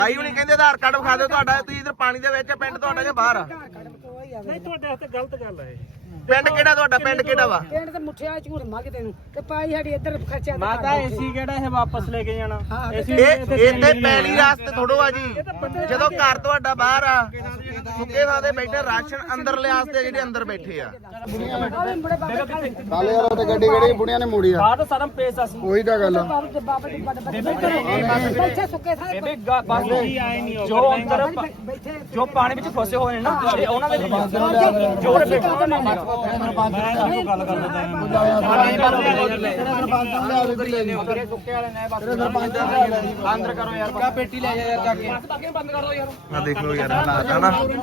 ਭਾਈ ਹੁਣੀ ਕਹਿੰਦੇ ਆਧਾਰ ਕਾਰਡ ਵਿਖਾ ਦਿਓ ਤੁਹਾਡਾ, ਤੁਸੀਂ ਇਧਰ ਪਾਣੀ ਦੇ ਵਿੱਚ ਪਿੰਡ ਤੁਹਾਡਾ ਜਾਂ ਬਾਹਰ ਆ? ਨਹੀਂ ਤੁਹਾਡੇ ਵਾਸਤੇ ਗਲਤ ਗੱਲ ਹੈ। ਪਿੰਡ ਕਿਹੜਾ ਤੁਹਾਡਾ? ਪਿੰਡ ਕਿਹੜਾ ਵਾ? ਪਿੰਡ ਤੇ ਮੁੱਠਿਆ ਝੂਠ ਮੰਗਦੇ ਨੂੰ ਤੇ ਪਾਈ ਸਾਡੀ ਇੱਧਰ ਖਰਚਾ ਮਾਤਾ ਏਸੀ ਕਿਹੜਾ ਇਹ ਵਾਪਸ ਲੈ ਕੇ ਜਾਣਾ? ਏਸੀ ਇੱਥੇ ਪੈਲੀ ਰਾਸਤੇ ਥੋੜੋ ਆ ਜੀ, ਜਦੋਂ ਘਰ ਤੁਹਾਡਾ ਬਾਹਰ ਆ, ਸੁੱਕੇ ਥਾਂ ਤੇ ਬੈਠੇ ਰਾਸ਼ਨ ਅੰਦਰ ਲਿਆਸਤੇ ਜਿਹੜੇ ਅੰਦਰ ਬੈਠੇ ਆ। ਕਾਲੇ ਵਾਲਾ ਤੇ ਗੱਡੀ ਕਿਹੜੀ ਬੁੜੀਆਂ ਨੇ ਮੋੜੀ ਆ? ਬਾਹਰ ਤਾਂ ਸਰਮ ਪੇਸ ਅਸੀਂ ਉਹੀ ਤਾਂ ਗੱਲ ਆ। ਬੈਠੇ ਸੁੱਕੇ ਥਾਂ ਬੇਬੇ ਬਸ ਆਏ ਨਹੀਂ ਜੋ ਅੰਦਰ ਜੋ ਪਾਣੀ ਵਿੱਚ ਫਸੇ ਹੋਏ ਨੇ ਨਾ ਉਹਨਾਂ ਦੇ ਜੋ ਅੰਦਰ ਕਰੋ ਯਾਰ, ਕਾ ਪੇਟੀ ਲੈ ਜਾ ਯਾਰ, ਜਾ ਕੇ ਬੰਦ ਕਰ ਦੋ ਯਾਰ। ਆ ਦੇਖ ਲਓ ਯਾਰ ਹਾਲਾਤ ਆ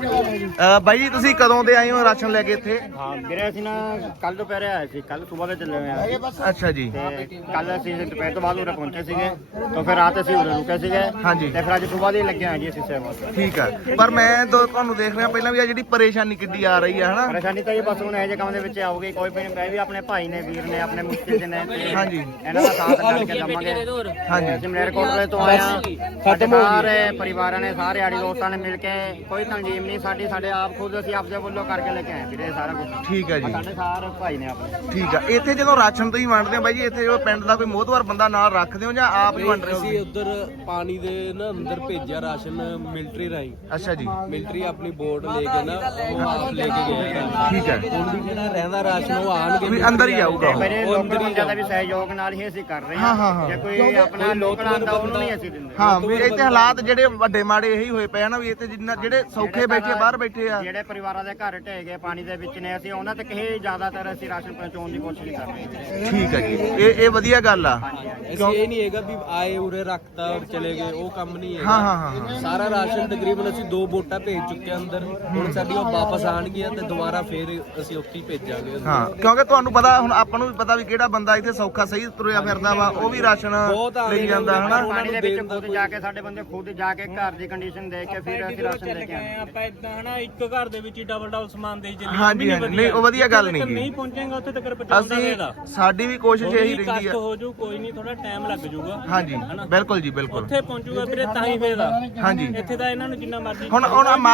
ਨਾ। ਬਾਈ ਜੀ ਤੁਸੀਂ ਕਦੋਂ ਦੇ ਆਏ ਹੋ ਰਾਸ਼ਨ ਲੈ ਕੇ ਇੱਥੇ? ਹਾਂ ਵੀਰੇ ਅਸੀਂ ਨਾ ਕੱਲ ਦੁਪਹਿਰੇ ਆਏ ਸੀ, ਕੱਲ ਸਵੇਰ ਦੇ ਚੱਲੇ ਹੋਏ ਆ। ਅੱਛਾ ਜੀ। ਤੇ ਕੱਲ ਅਸੀਂ ਦੁਪਹਿਰ ਤੋਂ ਬਾਅਦ ਉਰੇ ਪਹੁੰਚੇ ਸੀਗੇ, ਤਾਂ ਫਿਰ ਰਾਤ ਅਸੀਂ ਉਰੇ ਰੁਕੇ ਸੀਗੇ। ਹਾਂਜੀ। ਤੇ ਫਿਰ ਅੱਜ ਸਵੇਰ ਦੇ ਲੱਗੇ ਆ ਜੀ ਅਸੀਂ ਸੇਵਾ। ਠੀਕ ਆ, ਪਰ ਮੈਂ ਤੁਹਾਨੂੰ ਦੇਖ ਰਿਹਾ ਪਹਿਲਾਂ ਵੀ ਆ ਜਿਹੜੀ ਪਰੇਸ਼ਾਨੀ ਕਿੱਡੀ ਆ ਰਹੀ ਆ ਹਨਾ। ਪਰੇਸ਼ਾਨੀ ਤਾਂ ਇਹ ਬਸ ਹੁਣ ਇਹ ਜਿਹੇ ਕੰਮ ਦੇ ਵਿੱਚ ਆਉਗੀ, ਕੋਈ ਵੀ ਆਪਣੇ ਭਾਈ ਨੇ, ਵੀਰ ਨੇ, ਆਪਣੇ ਮੁਸ਼ਕਿਲ ਨੇ, ਤੇ ਹਾਂਜੀ ਇਹਨਾਂ ਦਾ ਸਾਥ ਕਰਕੇ ਦੇਵਾਂਗੇ। ਹਾਂਜੀ। ਅਸੀਂ ਮਲੇਰਕੋਟਲੇ ਤੋਂ ਆਏ ਆ, ਸਾਡੇ ਸਾਰੇ ਪਰਿਵਾਰਾਂ ਨੇ, ਸਾਰੇ ਆੜੀ ਦੋਸਤਾਂ ਨੇ ਮਿਲ ਕੇ, ਕੋਈ ਤੰਜੀਮ ਨਹੀਂ ਸਾਡੀ, ਸਾਡੇ ਆਪ ਖੁਦ ਅਸੀਂ ਆਪਦੇ ਵੱਲੋਂ ਕਰਕੇ ਲੈ ਕੇ ਆਏ ਵੀਰੇ ਸਾਰਾ ਕੁਝ। ਠੀਕ ਆ ਜੀ। ਸਾਡੇ ਸਾਰੇ ਭਾਈ ਨੇ ਆਪਣੇ। ਠੀਕ ਆ, ਇੱਥੇ ਜਦੋਂ ਰਾਸ਼ਨ ਤੁਸੀਂ ਵੰਡਦੇ ਹੋ ਬਾਈ ਜੀ, ਇੱਥੇ ਜੋ ਪਿੰਡ ਦਾ ਕੋਈ ਮੋਹਤਵਾਰ ਬੰਦਾ ਨਾਲ ਰੱਖਦੇ ਹੋ ਜਾਂ ਆਪ ਹੀ ਵੰਡ ਰਹੇ ਹੋ? ਅਸੀਂ ਉਧਰ ਪਾਣੀ ਦੇ ਨਾ ਅੰਦਰ ਭੇਜਿਆ ਰਾਸ਼ਨ ਮਿਲਟਰੀ ਰਾਈ। ਅੱਛਾ ਜੀ। ਮਿਲਟਰੀ ਆਪਣੀ ਬੋਟ ਲੈ ਕੇ ਨਾ ਉਹ ਆਪ ਲੈ ਕੇ ਗਏ। ਠੀਕ ਹੈ। ਹੁਣ ਵੀ ਜਿਹੜਾ ਰਹਿੰਦਾ ਰਾਸ਼ਨ ਉਹ ਆਣਗੇ ਵੀ ਅੰਦਰ ਹੀ ਆਊਗਾ। ਮੇਰੇ ਲੋਕਲ ਬੰਦਿਆਂ ਦਾ ਵੀ ਸਹਿਯੋਗ ਨਾਲ ਹੀ ਅਸੀਂ ਕਰ ਰਹੇ ਹਾਂ, ਹਾਂ, ਹਾਂ। ਜੇ ਕੋਈ ਆਪਣਾ ਲੋਕਲ ਆਂਦਾ ਉਹਨੂੰ ਨਹੀਂ ਅਸੀਂ ਦਿੰਦੇ। ਹਾਂ ਵੀ ਇੱਥੇ ਹਾਲਾਤ ਜਿਹੜੇ ਵੱਡੇ ਮਾੜੇ ਇਹੀ ਹੋਏ ਪਏ ਆ ਨਾ, ਵੀ ਇੱਥੇ ਜਿੰਨਾ ਜਿਹੜੇ ਸੌਖੇ ਬੈਠੇ ਬਾਹਰ ਬੈਠੇ ਆ, ਜਿਹੜੇ ਪਰਿਵਾਰਾਂ ਦੇ ਘਰ ਢਹਿ ਗਏ ਪਾਣੀ ਦੇ ਵਿੱਚ ਨੇ, ਅਸੀਂ ਉਹਨਾਂ ਤੱਕ ਹੀ ਜ਼ਿਆਦਾਤਰ ਅਸੀਂ ਰਾਸ਼ਨ ਪਹੁੰਚਾਉਣ ਦੀ ਕੋਸ਼ਿਸ਼ ਕਰ ਰਹੇ ਹਾਂ। ਠੀਕ ਹੈ ਜੀ, ਇਹ ਵਧੀਆ ਗੱਲ ਆ। ਅਸੀਂ ਇਹ ਨਹੀਂ ਹੈਗਾ ਵੀ ਆਏ ਉਰੇ ਰੱਖਤਾ ਔਰ ਚਲੇ ਗਏ, ਉਹ ਕੰਮ ਨਹੀਂ ਹੈਗਾ। ਹਾਂ, ਹਾਂ, ਹਾਂ। ਸਾਰਾ ਰਾਸ਼ਨ ਤਕਰੀਬਨ ਅਸੀਂ 2 ਬੋਟਾਂ ਭੇਜ ਚੁੱਕੇ ਅੰਦਰ। ਹੁਣ ਸਾਡੀ ਉਹ ਵਾਪਸ ਆਣਗੀਆਂ ਤੇ ਦੁਬਾਰਾ ਫੇਰ ਅਸੀਂ ਉੱਥੇ ਹੀ ਭੇਜਾਂਗੇ। ਹਾਂ, ਕਿਉਂਕਿ ਤੁਹਾਨੂੰ ਪਤਾ ਹੁਣ ਆਪਾਂ ਨੂੰ ਵੀ ਪਤਾ ਵੀ ਕਿਹੜਾ ਬੰਦਾ ਇੱਥੇ ਸੌਖਾ ਸਹੀ ਤੁਰਿਆ ਫਿਰਦਾ ਵਾ, ਉਹ ਵੀ ਰਾਸ਼ਨ ਲਈ ਜਾਂਦਾ ਹਨਾ। ਪਾਣੀ ਦੇ ਵਿੱਚ ਖੁਦ ਜਾ ਕੇ ਸਾਡੇ ਬੰਦੇ ਖੁਦ ਜਾ ਕੇ ਘਰ ਦੀ ਕੰਡੀਸ਼ਨ ਦੇਖ ਕੇ ਫਿਰ ਅਸੀਂ ਰਾਸ਼ਨ ਲੈ ਕੇ ਆਏ। ਆਪਾਂ ਇਦਾਂ ਹਨਾ ਇੱਕ ਘਰ ਦੇ ਵਿੱਚ ਹੀ ਡਬਲ ਸਮਾਨ ਦੇ ਚੱਲੀ। ਹਾਂਜੀ ਹਾਂਜੀ, ਨਹੀਂ ਉਹ ਵਧੀਆ ਗੱਲ ਨਹੀਂ ਨਹੀਂ ਪਹੁੰਚੇਗਾ ਉੱਥੇ ਤੱਕ ਪਹੁੰਚਾਉਂਦਾ ਰਹੇਗਾ। ਸਾਡੀ ਵੀ ਕੋਸ਼ਿਸ਼ ਇਹੀ ਰਹਿੰਦੀ ਆ। ਹੋ ਜੂ ਕੋਈ ਨਹੀਂ, ਥੋੜਾ ਟਾਈਮ ਲੱਗ ਜੂਗਾ। ਹਾਂਜੀ ਬਿਲਕੁਲ ਜੀ, ਬਿਲਕੁਲ ਉੱਥੇ ਪਹੁੰਚੂਗਾ ਵੀਰੇ ਤਾਂ ਹੀ ਫੇਰਦਾ। ਹਾਂਜੀ। ਇੱਥੇ ਤਾਂ ਇਹਨਾਂ ਨੂੰ ਜਿੰਨਾ ਮਰਜ਼ੀ ਹੁਣ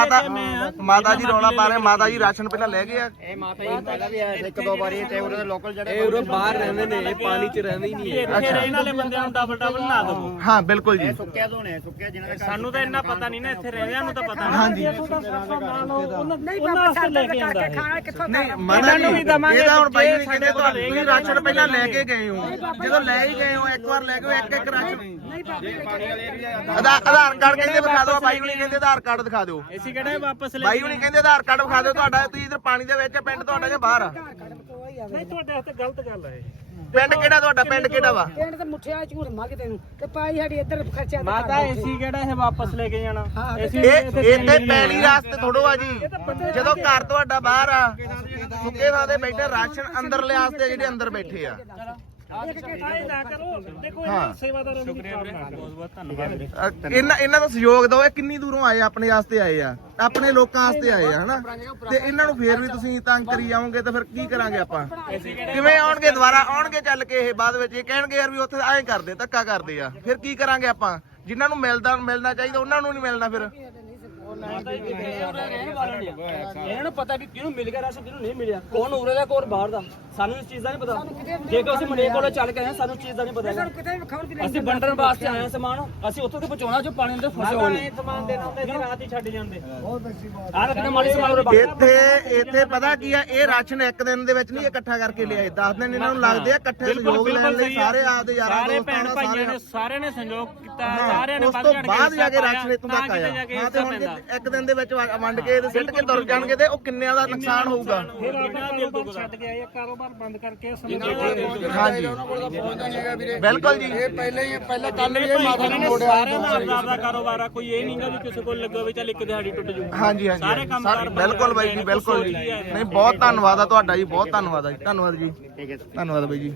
ਮਾਤਾ ਜੀ ਰੌਲਾ ਪਾ ਰਹੇ, ਮਾਤਾ ਜੀ ਰਾਸ਼ਨ ਪਹਿਲਾਂ ਲੈ ਗਏ ਆ। ਇਹ ਮਾਤਾ ਜੀ ਪਹਿਲਾਂ ਵੀ ਆਏ ਸੀ 1-2 ਵਾਰੀ, ਤੇ ਉਰੇ ਦੇ ਲੋਕਲ ਜਿਹੜੇ ਇਹ ਉਰੇ ਬਾਹਰ ਰਹਿੰਦੇ ਨੇ, ਇਹ ਪਾਣੀ 'ਚ ਰਹਿੰਦੇ ਹੀ ਨਹੀਂ ਹੈ। ਇੱਥੇ ਰਹਿਣ ਵਾਲੇ ਬੰਦਿਆਂ ਨੂੰ ਡਬਲ ਨਾ ਦਵੋ। ਹਾਂ ਬਿਲਕੁਲ ਜੀ। ਸੁੱਕਿਆ ਤੋਂ ਨੇ, ਸੁੱਕਿਆ ਜਿਨ੍ਹਾਂ ਦੇ ਸਾਨੂੰ ਤਾਂ ਇੰਨਾ ਪਤਾ ਨਹੀਂ ਨਾ, ਇੱਥੇ ਰਹਿੰਦਿਆਂ ਨੂੰ ਤਾਂ ਪਤਾ ਨਹੀਂ। ਹਾਂਜੀ। ਨਹੀਂ ਬਾਬਾ ਸਾਡੇ ਕਰਕੇ ਖਾਣਾ ਕਿੱਥੋਂ ਨਹੀਂ ਮਾਤਾ ਜੀ, ਇਹਦਾ ਹੁਣ ਬਾਈ ਜੀ ਕਹਿੰਦੇ ਤੁਸੀਂ ਰਾਸ਼ਨ ਪਹਿਲਾਂ ਲੈ ਕੇ ਗਏ ਹੋ, ਜਦੋਂ ਲੈ ਹੀ ਗਏ ਹੋ ਇੱਕ ਵਾਰ ਲੈ ਕੇ ਇੱਕ ਰਾਸ਼ਨ ਆਧਾਰ ਕਾਰਡ ਕਹਿੰਦੇ ਵਿਖਾ ਦਿਓ। ਬਾਈ ਹੁਣੀ ਕਹਿੰਦੇ ਆਧਾਰ ਕਾਰਡ ਦਿਖਾ ਦਿਓ। ਅਸੀਂ ਕਿਹੜਾ ਵਾਪਸ ਲੈ ਬਾਈ ਹੁਣੀ ਕਹਿੰਦੇ ਆਧਾਰ ਕਾਰਡ ਵਿਖਾ ਦਿਓ ਤੁਹਾਡਾ, ਤੁਸੀਂ ਇਧਰ ਪਾਣੀ ਦੇ ਵਿੱਚ ਪਿੰਡ ਤੁਹਾਡਾ ਜਾਂ ਬਾਹਰ ਆ? ਨਹੀਂ ਤੁਹਾਡੇ ਵਾਸਤੇ ਗਲਤ ਗੱਲ ਹੈ। ਪਿੰਡ ਕਿਹੜਾ ਤੁਹਾਡਾ? ਪਿੰਡ ਕਿਹੜਾ ਵਾ? ਪਿੰਡ ਤੇ ਮੁੱਠਿਆ ਝੂਠ ਮੰਗਦੇ ਨੂੰ ਤੇ ਪਾਈ ਸਾਡੀ ਇੱਧਰ ਖਰਚਾ ਮਾਤਾ ਏਸੀ ਕਿਹੜਾ ਇਹ ਵਾਪਸ ਲੈ ਕੇ ਜਾਣਾ? ਏਸੀ ਇੱਥੇ ਪੈਲੀ ਰਾਸਤੇ ਥੋੜੋ ਆ ਜੀ, ਜਦੋਂ ਘਰ ਤੁਹਾਡਾ ਬਾਹਰ ਆ, ਸੁੱਕੇ ਥਾਂ ਤੇ ਬੈਠੇ ਰਾਸ਼ਨ ਅੰਦਰ ਲਿਆਸਤੇ ਜਿਹੜੇ ਅੰਦਰ ਬੈਠੇ ਆ। ਨਾ ਕਰੋ, ਦੇਖੋ ਹਾਂ। ਸੇਵਾਦਾਰਾਂ ਨੂੰ ਬਹੁਤ ਧੰਨਵਾਦ। ਇਹਨਾਂ ਦਾ ਸਹਿਯੋਗ ਦਿਓ। ਇਹ ਕਿੰਨੀ ਦੂਰੋਂ ਆਏ, ਆਪਣੇ ਵਾਸਤੇ ਆਏ ਆ, ਆਪਣੇ ਲੋਕਾਂ ਵਾਸਤੇ ਆਏ ਆ ਹਨਾ, ਤੇ ਇਹਨਾਂ ਨੂੰ ਫੇਰ ਵੀ ਤੁਸੀਂ ਤੰਗ ਕਰੀ ਜਾਓਗੇ ਤਾਂ ਫਿਰ ਕੀ ਕਰਾਂਗੇ ਆਪਾਂ? ਕਿਵੇਂ ਆਉਣਗੇ ਦੁਬਾਰਾ? ਆਉਣਗੇ ਚੱਲ ਕੇ ਇਹ ਬਾਅਦ ਵਿੱਚ ਇਹ ਕਹਿਣਗੇ ਯਾਰ ਵੀ ਉੱਥੇ ਐਂ ਕਰਦੇ, ਧੱਕਾ ਕਰਦੇ ਆ, ਫਿਰ ਕੀ ਕਰਾਂਗੇ ਆਪਾਂ? ਜਿਨ੍ਹਾਂ ਨੂੰ ਮਿਲਣਾ ਚਾਹੀਦਾ ਉਹਨਾਂ ਨੂੰ ਨਹੀਂ ਮਿਲਣਾ ਫਿਰ। ਇਹਨਾਂ ਨੂੰ ਪਤਾ ਵੀ ਕਿਹਨੂੰ ਮਿਲ ਗਿਆ ਰਾਸ਼ਨ, ਕਿਹਨੂੰ ਨਹੀਂ ਮਿਲਿਆ, ਕੌਣ ਉਰੇ ਦਾ ਕੌਣ ਬਾਹਰ ਦਾ। ਸਾਨੂੰ ਇਸ ਚੀਜ਼ ਦਾ ਨਹੀਂ ਪਤਾ। ਜੇਕਰ ਅਸੀਂ ਮਲੇ ਕੋਲ ਚੱਲ ਕੇ ਆਏ, ਸਾਨੂੰ ਚੀਜ਼ ਦਾ ਨਹੀਂ ਪਤਾ। ਅਸੀਂ ਵੰਡਣ ਵਾਸਤੇ ਆਏ ਸਮਾਨ, ਅਸੀਂ ਉੱਥੋਂ ਤੇ ਪਹੁੰਚਾਉਣਾ ਜੋ ਪਾਣੀ ਅੰਦਰ ਫਸੇ ਹੋਏ ਨੇ। ਸਮਾਨ ਦੇਣਾ ਹੁੰਦਾ ਸੀ, ਰਾਤ ਹੀ ਛੱਡ ਜਾਂਦੇ। ਆਹ ਕਿੰਨਾ ਮਾਲੀ ਸਮਾਨ ਇੱਥੇ ਪਤਾ ਕੀ ਆ, ਇਹ ਰਾਸ਼ਨ ਇੱਕ ਦਿਨ ਦੇ ਵਿੱਚ ਨਹੀਂ ਇਕੱਠਾ ਕਰਕੇ ਲਿਆਏ, 10 ਦਿਨ ਇਹਨਾਂ ਨੂੰ ਲੱਗਦੇ ਆ ਇਕੱਠੇ ਸਹਿਯੋਗ ਲੈਣ ਲਈ। ਸਾਰੇ ਆਪਦੇ ਯਾਰਾਂ ਦੋਸਤਾਂ ਨਾਲ ਸਾਰਿਆਂ ਨੇ ਸਹਿਯੋਗ ਕੀਤਾ, ਸਾਰਿਆਂ ਨੇ ਉਸ ਤੋਂ ਬਾਅਦ ਜਾ ਕੇ ਰਾਸ਼ਨ ਇੱਥੋਂ ਤੱਕ ਆਇਆ। ਹਾਂ ਤੇ ਹੁਣ ਇੱਕ ਦਿਨ ਦੇ ਵਿੱਚ ਵੰਡ ਕੇ ਤੇ ਸਿੱਟ ਕੇ ਤੁਰ ਜਾਣਗੇ ਤੇ ਉਹ ਕਿੰਨਿਆਂ ਦਾ ਨੁਕਸਾਨ ਹੋਊਗਾ। ਛੱਡ ਕੇ ਆਏ, ਕਾਰੋਬਾਰ ਬੰਦ ਕਰਕੇ ਹਾਂਜੀ ਬਿਲਕੁਲ ਜੀ। ਪਹਿਲਾਂ ਕੱਲ ਵੀ ਇਹ ਮਾਤਾ ਨੇ ਮੋੜਿਆ। ਸਾਰਿਆਂ ਦਾ ਕਾਰੋਬਾਰ ਆ, ਕੋਈ ਇਹ ਨਹੀਂਗਾ ਵੀ ਕਿਸੇ ਕੋਲ ਲੱਗਾ ਹੋਵੇ ਚੱਲ ਇੱਕ ਦਿਹਾੜੀ ਟੁੱਟ ਜੂ। ਹਾਂਜੀ ਹਾਂਜੀ ਬਿਲਕੁਲ ਬਾਈ ਜੀ, ਬਿਲਕੁਲ ਜੀ। ਨਹੀਂ ਬਹੁਤ ਧੰਨਵਾਦ ਆ ਤੁਹਾਡਾ ਜੀ, ਬਹੁਤ ਧੰਨਵਾਦ ਆ ਜੀ। ਧੰਨਵਾਦ ਜੀ, ਧੰਨਵਾਦ ਬਾਈ ਜੀ।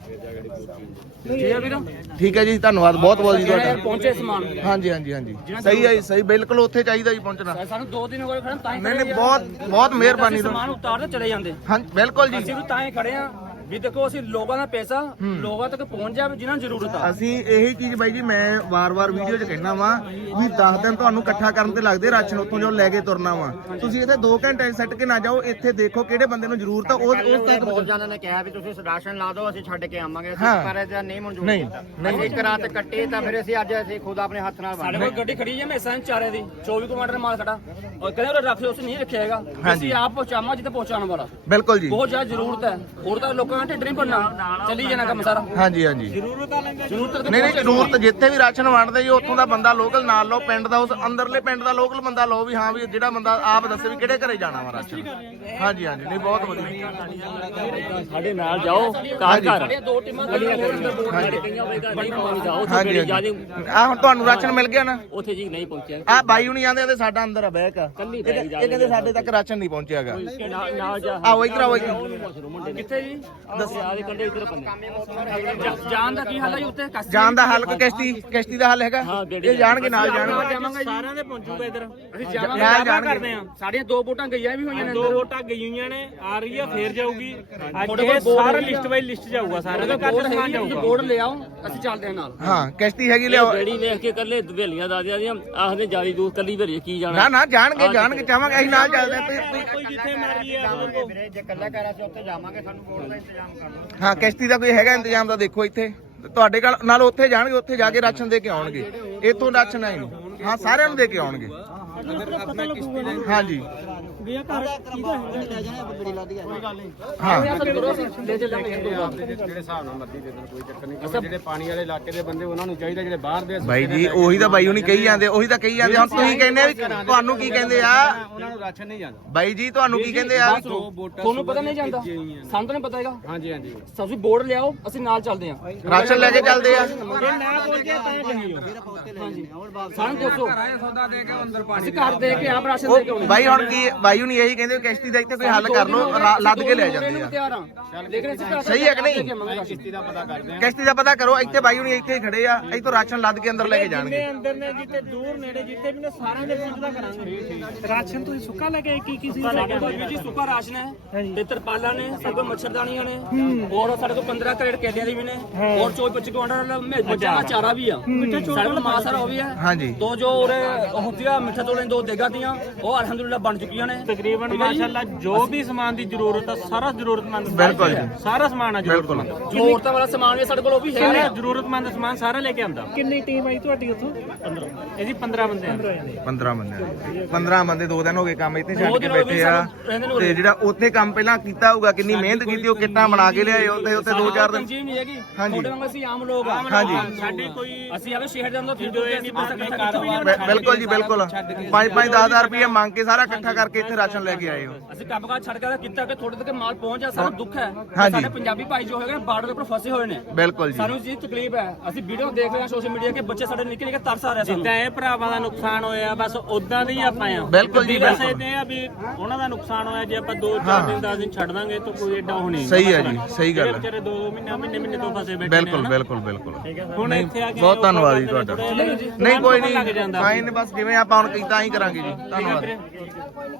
ਠੀਕ ਹੈ ਜੀ, ਧੰਨਵਾਦ ਬਹੁਤ ਬਹੁਤ ਜੀ ਤੁਹਾਡਾ। ਪਹੁੰਚੇ ਸਮਾਨ। ਹਾਂਜੀ ਹਾਂਜੀ ਹਾਂਜੀ, ਸਹੀ ਹੈ ਜੀ, ਸਹੀ, ਬਿਲਕੁਲ ਉੱਥੇ ਚਾਹੀਦਾ ਜੀ ਪਹੁੰਚਣਾ। ਸਾਨੂੰ 2 ਦਿਨ ਹੋ ਗਏ ਖੜਨ, ਤਾਂ ਹੀ ਨਹੀਂ ਨਹੀਂ, ਬਹੁਤ ਬਹੁਤ ਮਿਹਰਬਾਨੀ। ਸਮਾਨ ਉਤਾਰ ਤੇ ਚਲੇ ਜਾਂਦੇ। ਹਾਂ ਬਿਲਕੁਲ ਜੀ। ਅਸੀਂ ਵੀ ਤਾਂ ਹੀ ਖੜੇ ਆ ਵੀ ਦੇਖੋ ਅਸੀਂ ਲੋਕਾਂ ਦਾ ਪੈਸਾ ਲੋਕਾਂ ਤੱਕ ਪਹੁੰਚ ਜਾਵੇ ਜਿਨ੍ਹਾਂ ਨੂੰ ਜ਼ਰੂਰਤ ਆ। ਅਸੀਂ ਇਹੀ ਚੀਜ਼ ਬਾਈ ਜੀ ਮੈਂ ਵਾਰ-ਵਾਰ ਵੀਡੀਓ 'ਚ ਕਹਿਣਾ ਵਾਂ ਵੀ 10 ਦਿਨ ਤੁਹਾਨੂੰ ਇਕੱਠਾ ਕਰਨ ਤੇ ਲੱਗਦੇ ਰਾਸ਼ਨ ਉੱਥੋਂ ਜੋ ਲੈ ਕੇ ਤੁਰਨਾ ਵਾ। ਤੁਸੀਂ ਇੱਥੇ 2 ਘੰਟੇ ਸੱਟ ਕੇ ਨਾ ਜਾਓ, ਇੱਥੇ ਦੇਖੋ ਕਿਹੜੇ ਬੰਦੇ ਨੂੰ ਜ਼ਰੂਰਤ ਆ ਉਸ ਤੱਕ ਬਹੁਤ ਜਣਾਂ ਨੇ ਕਿਹਾ ਵੀ ਤੁਸੀਂ ਰਾਸ਼ਨ ਲਾ ਦਿਓ ਅਸੀਂ ਛੱਡ ਕੇ ਆਵਾਂਗੇ, ਅਸੀਂ ਹਾਂ। ਪਰ ਇਹਦਾ ਨਹੀਂ ਮਨਜ਼ੂਰ ਨਹੀਂ, ਕੀਤਾ। ਅਸੀਂ ਇੱਕ ਰਾਤ ਕੱਟੀ ਤਾਂ ਫਿਰ ਅਸੀਂ ਅੱਜ ਖੁਦ ਆਪਣੇ ਹੱਥ ਨਾਲ ਸਾਡੇ ਕੋਲ ਗੱਡੀ ਖੜੀ ਹੈ ਮੈਸਾਂ ਚਾਰੇ ਦੀ 24 ਕੁਆਂਟਲ ਮਾਲ ਖੜਾ ਔਰ ਕਹਿੰਦੇ ਉਹ ਰੱਖ ਲਿਓ, ਅਸੀਂ ਨਹੀਂ ਰੱਖਿਆ ਹੈਗਾ। ਅਸੀਂ ਆਪ ਪਹੁੰਚਾਵਾਂ ਜਿੱਥੇ ਪਹੁੰਚਾਉਣ ਵਾਲਾ। ਬਿਲਕੁਲ ਜੀ, ਬਹੁਤ ਜ਼ਿਆਦਾ ਜ਼ਰੂਰਤ ਹੈ, ਹੋਰ ਤਾਂ ਲੋਕਾਂ ਦਾ ਢਿੱਡ ਨਹੀਂ ਭਰਨਾ, ਚੱਲੀ ਜਾਣਾ ਕੰਮ ਸਾਰਾ। ਹਾਂਜੀ ਹਾਂਜੀ ਜ਼ਰੂਰਤ ਨਹੀਂ ਜ਼ਰੂਰਤ ਜਿੱਥੇ ਵੀ ਰਾਸ਼ਨ ਵੰਡਦੇ ਜੀ ਉੱਥੋਂ ਦਾ ਬੰਦਾ ਲੋਕਲ ਨਾਲ ਲਓ, ਪਿੰਡ ਦਾ ਉਸ ਅੰਦਰਲੇ ਪਿੰਡ ਦਾ ਲੋਕਲ ਬੰਦਾ ਲਓ ਵੀ ਹਾਂ ਵੀ ਜਿਹੜਾ ਬੰਦਾ ਆਪ ਦੱਸੇ ਵੀ ਕਿਹੜੇ ਘਰੇ ਜਾਣਾ ਵਾ ਰਾਸ਼ਨ। ਹਾਂਜੀ ਹਾਂਜੀ ਨਹੀਂ ਬਹੁਤ ਵਧੀਆ। ਸਾਡੇ ਨਾਲ ਜਾਓ ਹਾਂਜੀ ਸਾਡੀਆਂ 2 ਟੀਮਾਂ ਖੜੀਆਂ ਸਾਡੇ ਕਈਆਂ ਹੋਵੇਗਾ ਨਹੀਂ ਪਹੁੰਚ ਜਾਓ ਉੱਥੇ ਹਾਂਜੀ ਬੜੀ ਹਾਂਜੀ ਜ਼ਿਆਦਾ ਆ ਹੁਣ ਤੁਹਾਨੂੰ ਰਾਸ਼ਨ ਮਿਲ ਗਿਆ ਨਾ? ਉੱਥੇ ਜੀ ਨਹੀਂ ਪਹੁੰਚਿਆ ਆ ਬਾਈ ਹੁਣੀ ਆਂਦੇ ਤੇ ਸਾਡਾ ਅੰਦਰ ਆ ਬੈਕ ਆ, ਕੱਲੀ ਇਹ ਬੈਗ ਜਾ ਕਹਿੰਦੇ ਸਾਡੇ ਤੱਕ ਰਾਸ਼ਨ ਨਹੀਂ ਪਹੁੰਚਿਆਗਾ। ਨਾਲ ਜਾ ਆਓ ਇੱਧਰ ਆਓ ਇੱਧਰ। ਕਿੱਥੇ ਜੀ ਦੱਸਿਆ ਆਦੇ ਕੰਡੇ ਇੱਧਰ ਬੰਦੇ ਜਾਣ ਦਾ ਕੀ ਹਾਲ ਹੈ ਜੀ ਉੱਤੇ? ਜਾਣ ਦਾ ਹੱਲ ਕਿਸ਼ਤੀ ਦਾ ਹੱਲ ਹੈਗਾ? ਇਹ ਜਾਣਗੇ ਨਾਲ ਜਾਣਗੇ ਜਾਵਾਂਗੇ ਸਾਰਿਆਂ ਦੇ ਪਹੁੰਚੂਗਾ ਇਧਰ। ਅਸੀਂ ਨਾਲ ਜਾਵਾਂਗੇ ਜਾਣਗੇ। ਸਾਡੀਆਂ 2 ਵੋਟਾਂ ਗਈਆਂ ਵੀ ਹੋਈਆਂ ਨੇ 2 ਵੋਟਾਂ ਗਈਆਂ ਨੇ, ਆ ਰਹੀ ਆ ਫੇਰ ਜਾਊਗੀ। ਅੱਜ ਇਹ ਸਾਰਾ ਲਿਸਟ ਬਾਈ ਲਿਸਟ ਜਾਊਗਾ, ਸਾਰਿਆਂ ਦਾ ਕੱਟ ਸਮਾਨ ਜਾਊਗਾ। ਬੋਰਡ ਲੈ ਆਓ, ਅਸੀਂ ਚੱਲਦੇ ਹਾਂ ਨਾਲ। ਹਾਂ ਕਿਸ਼ਤੀ ਹੈਗੀ ਲਿਆਓ। ਬੇੜੀ ਵੇਖ ਕੇ ਕੱਲੇ ਦਵੇਲੀਆਂ ਦਾਦੀਆਂ ਦੀਆਂ ਆਖਦੇ ਜਾਰੀ ਦੂਰ ਕੱਲੀ ਭੇਰੀ ਕੀ ਜਾਣਾ। ਨਾ ਨਾ ਜਾਣਗੇ ਚਾਹਾਂਗੇ ਅਸੀਂ ਨਾਲ ਚੱਲਦੇ ਹਾਂ। ਕੋਈ ਜਿੱਥੇ ਮਰਜੀ ਆ ਉਹਨੂੰ ਵੀਰੇ ਜੇ ਇਕੱਲਾ ਕਹਿ ਰਿਹਾ ਸੀ ਉੱਥੇ ਜਾਵਾਂਗੇ, ਸਾਨੂੰ ਬੋਰਡ ਦਾ ਇੰਤਜ਼ਾਮ ਕਰਨਾ। ਹਾਂ ਕਿਸ਼ਤੀ ਦਾ ਕੋਈ ਹੈਗਾ ਇੰਤਜ਼ਾਮ ਤਾਂ ਦੇਖੋ ਇੱਥੇ ਤੁਹਾਡੇ ਨਾਲ ਉੱਥੇ ਜਾਣਗੇ, ਉੱਥੇ ਜਾ ਕੇ ਰਾਸ਼ਨ ਦੇ ਕੇ ਆਉਣਗੇ। ਇੱਥੋਂ ਰਾਸ਼ਨ ਆਈ ਨਹੀਂ, ਹਾਂ ਸਾਰਿਆਂ ਨੂੰ ਦੇ ਕੇ ਆਉਣਗੇ। ਹਾਂਜੀ ਵੀ ਇਹ ਘਰ ਕਿਹਦਾ ਹਾਂ ਜਿਹੜੇ ਹਿਸਾਬ ਨਾਲ ਮਰਜ਼ੀ ਦੇ ਦੇਣ ਕੋਈ ਚੱਕਰ ਨਹੀਂ, ਕਿਉਂਕਿ ਜਿਹੜੇ ਪਾਣੀ ਵਾਲੇ ਇਲਾਕੇ ਦੇ ਬੰਦੇ ਉਹਨਾਂ ਨੂੰ ਚਾਹੀਦਾ, ਜਿਹੜੇ ਬਾਹਰ ਦੇ ਬਾਈ ਜੀ ਉਹੀ ਤਾਂ ਬਾਈ ਹੁਣੀ ਕਹੀ ਜਾਂਦੇ, ਉਹੀ ਤਾਂ ਕਹੀ ਜਾਂਦੇ। ਹੁਣ ਤੁਸੀਂ ਕਹਿੰਦੇ ਆ ਵੀ ਤੁਹਾਨੂੰ ਕੀ ਕਹਿੰਦੇ ਆ ਉਹਨਾਂ ਨੂੰ ਰਾਸ਼ਨ ਨਹੀਂ ਜਾਂਦਾ। ਬਾਈ ਜੀ, ਤੁਹਾਨੂੰ ਕੀ ਕਹਿੰਦੇ ਆ? ਤੁਹਾਨੂੰ ਪਤਾ ਨਹੀਂ ਜਾਂਦਾ, ਸਾਨੂੰ ਤਾਂ ਨਹੀਂ ਪਤਾ ਹੈਗਾ। ਹਾਂਜੀ ਹਾਂਜੀ ਤੁਸੀਂ ਬੋਰਡ ਲਿਆਓ, ਅਸੀਂ ਨਾਲ ਚੱਲਦੇ ਹਾਂ। ਰਾਸ਼ਨ ਲੈ ਕੇ ਚੱਲਦੇ ਆ। ਨਾ ਪਹੁੰਚਿਆ ਤਾਂ ਕਹੀਓ। ਸਾਨੂੰ ਦੱਸੋ, ਅਸੀਂ ਘਰ ਦੇ ਕੇ ਆਪ ਰਾਸ਼ਨ ਦੇ ਕੇ ਆਉਣੇ। ਬਾਈ ਹੁਣ ਕੀ ਬਾਈ ਹੁਣੀ ਇਹੀ ਕਹਿੰਦੇ ਕਿਸ਼ਤੀ ਦਾ ਇੱਥੇ ਕੋਈ ਹੱਲ ਕਰ ਲਓ, ਲੱਦ ਕੇ ਲੈ ਜਾਂਦੇ ਆ। ਤਿਆਰ ਹਾਂ, ਲੇਕਿਨ ਅਸੀਂ ਸਹੀ ਹੈ ਕਿ ਨਹੀਂ? ਕਿਸ਼ਤੀ ਦਾ ਪਤਾ ਕਰਦੇ ਆ। ਕਿਸ਼ਤੀ ਦਾ ਪਤਾ ਕਰੋ। ਇੱਥੇ ਬਾਈ ਹੁਣੀ ਇੱਥੇ ਹੀ ਖੜੇ ਆ, ਇੱਥੋਂ ਰਾਸ਼ਨ ਲੱਦ ਕੇ ਅੰਦਰ ਲੈ ਕੇ ਜਾਣਗੇ। ਜਿੰਨੇ ਅੰਦਰ ਨੇ, ਜਿੱਤੇ ਦੂਰ ਨੇੜੇ ਜਿੱਤੇ ਵੀ ਨੇ, ਸਾਰਿਆਂ ਦੇ ਪਹੁੰਚਦਾ ਕਰਾਂਗੇ। ਰਾਸ਼ਨ ਤੁਸੀਂ ਸੁੱਕਾ ਲੈ ਕੇ ਕੀ ਸੀ ਲੈ ਕੇ? ਸਾਡੇ ਕੋਲ ਜੀ ਸੁੱਕਾ ਰਾਸ਼ਨ ਹੈ ਤੇ ਤਰਪਾਲਾਂ ਨੇ, ਸਾਡੇ ਕੋਲ ਮੱਛਰਦਾਨੀਆਂ ਨੇ, ਔਰ ਸਾਡੇ ਕੋਲ 15 ਕਰੇਟ ਕੇਲਿਆਂ ਦੀ ਵੀ ਨੇ, ਔਰ 24-25 ਕੁਆਂਟਲ ਮੱਝਾਂ ਦਾ ਚਾਰਾ ਵੀ ਆ। ਸਾਡੇ ਕੋਲ ਮਾਸ ਸਾਰਾ ਹੋ ਵੀ ਹੈ। ਹਾਂਜੀ 2 ਜੋ ਉਰੇ ਹੁੰਦੀਆਂ ਮਿੱਠਾ ਤੋਲੇ 2 ਦੇਗਾ ਦੀਆਂ, ਉਹ ਅਲਹਮਦੁਲਿਲਾ ਬਣ ਚੁੱਕੀਆਂ ਨੇ। ਤਕਰੀਬਨ ਮਾਸ਼ਾਅੱਲਾ ਜੋ ਵੀ ਸਮਾਨ ਦੀ ਜ਼ਰੂਰਤ ਆ ਸਾਰਾ ਜ਼ਰੂਰਤਮੰਦ ਬਿਲਕੁਲ ਜੀ। ਸਾਰਾ ਸਮਾਨ ਆ ਜ਼ਰੂਰਤਮੰਦ। ਜੋ ਔਰਤਾਂ ਵਾਲਾ ਸਮਾਨ ਵੀ ਸਾਡੇ ਕੋਲ ਉਹ ਵੀ ਸਾਰਾ ਹੈ। ਜ਼ਰੂਰਤਮੰਦ ਸਮਾਨ ਸਾਰਾ ਲੈ ਕੇ ਆਂਦਾ। ਕਿੰਨੀ ਟੀਮ ਆਈ ਤੁਹਾਡੀ ਉੱਥੋਂ? 15। ਇਹਦੀ 15 ਬੰਦੇ ਆ। 15 ਬੰਦੇ 15 ਬੰਦੇ 2 ਦਿਨ ਹੋ ਗਏ ਕੰਮ ਇੱਥੇ ਛੱਡ ਕੇ ਬੈਠੇ ਆ। ਸਾਨੂੰ ਤੇ ਜਿਹੜਾ ਉੱਥੇ ਕੰਮ ਪਹਿਲਾਂ ਕੀਤਾ ਹੋਊਗਾ, ਕਿੰਨੀ ਮਿਹਨਤ ਕੀਤੀ, ਉਹ ਕਿੱਟਾਂ ਬਣਾ ਕੇ ਲਿਆਏ ਉੱਥੇ 2-4 ਦਿਨ। ਤੰਜੀਮ ਨਹੀਂ ਹੈਗੀ, ਹਾਂਜੀ। ਤੁਹਾਡੇ ਵਾਂਗ ਅਸੀਂ ਆਮ ਲੋਕ ਆ। ਹਾਂਜੀ ਸਾਡੀ ਕੋਈ ਅਸੀਂ ਆਵੇ ਸ਼ਹਿਰ ਦੇ ਅੰਦਰ ਫਿਰ ਜੋ ਇਹ ਨਹੀਂ ਪਤਾ ਕਾਰੋਬਾਰ। ਬਿਲਕੁਲ ਜੀ ਬਿਲਕੁਲ 5-5 10,000 ਰੁਪਏ ਮੰਗ ਕੇ ਸਾਰਾ ਇਕੱਠਾ ਕਰਕੇ ਇੱਥੇ ਰਾਸ਼ਨ ਲੈ ਕੇ ਆਏ ਹੋ। ਅਸੀਂ ਕੰਮਕਾਜ ਛੱਡ ਕੇ ਕੀਤਾ ਕਿ ਤੁਹਾਡੇ ਤੱਕ ਮਾਲ ਪਹੁੰਚ ਜਾ, ਸਾਨੂੰ ਦੁੱਖ ਹੈ। ਹਾਂਜੀ। ਸਾਡੇ ਪੰਜਾਬੀ ਭਾਈ ਜੋ ਹੈਗੇ ਬਾਰਡਰ ਦੇ ਉੱਪਰ ਫਸੇ ਹੋਏ ਨੇ, ਬਿਲਕੁਲ ਜੀ ਸਾਨੂੰ ਜੀ ਤਕਲੀਫ ਹੈ। ਅਸੀਂ ਵੀਡੀਓ ਦੇਖ ਰਹੇ ਹਾਂ ਸੋਸ਼ਲ ਮੀਡੀਆ ਕੇ ਬੱਚੇ ਸਾਡੇ ਨਿੱਕੇ ਨਿੱਕੇ ਤਰਸ ਆ ਰਿਹਾ ਸਾਨੂੰ। ਜਿੱਦਾਂ ਇਹ ਭਰਾਵਾਂ ਦਾ ਨੁਕਸਾਨ ਹੋਇਆ ਬਸ ਉਦਾਂ ਦੇ ਹੀ ਆਪਾਂ ਆ। ਬਿਲਕੁਲ ਜੀ, ਬਸ ਬਿਲਕੁਲ। ਇਹ ਆ ਵੀ ਉਹਨਾਂ ਦਾ ਨੁਕਸਾਨ ਹੋਇਆ, ਜੇ ਆਪਾਂ 2-4 ਦਿਨ 10 ਦਿਨ ਛੱਡ ਦਾਂਗੇ ਤਾਂ ਕੋਈ ਏਡਾ ਹੋਣੀ। ਸਹੀ ਹੈ ਜੀ, ਸਹੀ ਗੱਲ ਹੈ। ਵਿਚਾਰੇ 2 ਮਹੀਨੇ ਤੋਂ ਫਸੇ ਬੈਠੇ ਬਿਲਕੁਲ ਬਿਲਕੁਲ ਬਿਲਕੁਲ ਹੁਣ ਨਹੀਂ, ਇੱਥੇ ਆ ਕੇ ਬਹੁਤ ਧੰਨਵਾਦ ਜੀ ਤੁਹਾਡਾ। ਨਹੀਂ ਕੋਈ ਲੱਗ ਨਹੀਂ, ਜਾਂਦਾ। ਆਏ ਨੇ ਬਸ ਜਿਵੇਂ ਆਪਾਂ ਹੁਣ ਕੀਤਾ ਹੀ ਕਰਾਂਗੇ ਜੀ। ਧੰਨਵਾਦ।